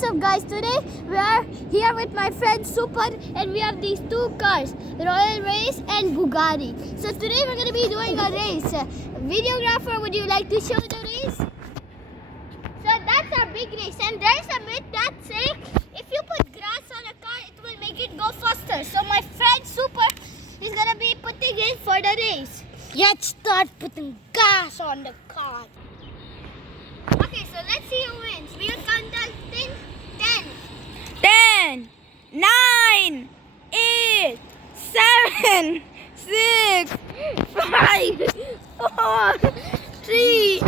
What's up guys, today we are here with my friend Super and we have these two cars, Royal Race and Bugatti. So today we're going to be doing a race. Videographer, would you like to show the race? So that's our big race and there's a myth that says if you put grass on a car it will make it go faster. So my friend Super is going to be putting in for the race. Let's start putting gas on the car. Okay, so let's see who wins. We'll count down 10. 10, 9, 8, 7, 6, 5, 4, 3,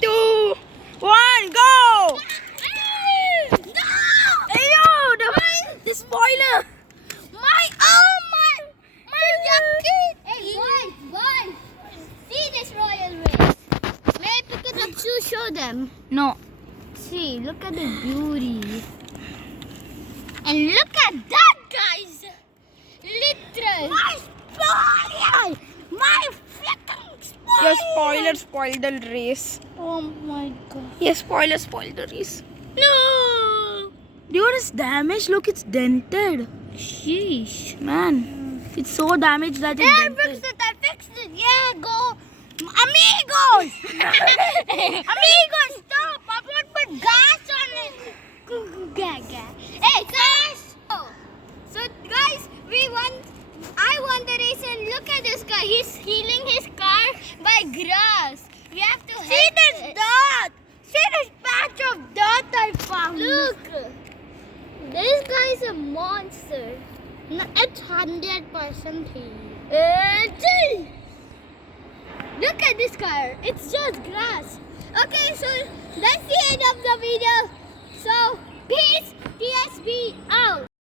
2, 1, go! The spoiler! My jacket! Hey, boy! See this Royal Race. May I pick it up to show them? No. See, look at the beauty. And look at that, guys! Literal! My spoiler! My freaking spoiler! Your spoiler spoiled the race. Oh my god. Your spoiler spoiled the race. No! Dude, it's damaged. Look, it's dented. Sheesh. Man, it's so damaged that it's I dented. fixed it. Yeah, go. Amigos! Amigos, stop! I want to put gas on it. Hey, guys! So, guys, I won the race and look at this guy. He's healing his car by grass. We have to see this dirt. See this patch of dirt I found. Look. This guy is a monster. It's 100% he. Look at this car. It's just grass. Okay, so that's the end of the video. So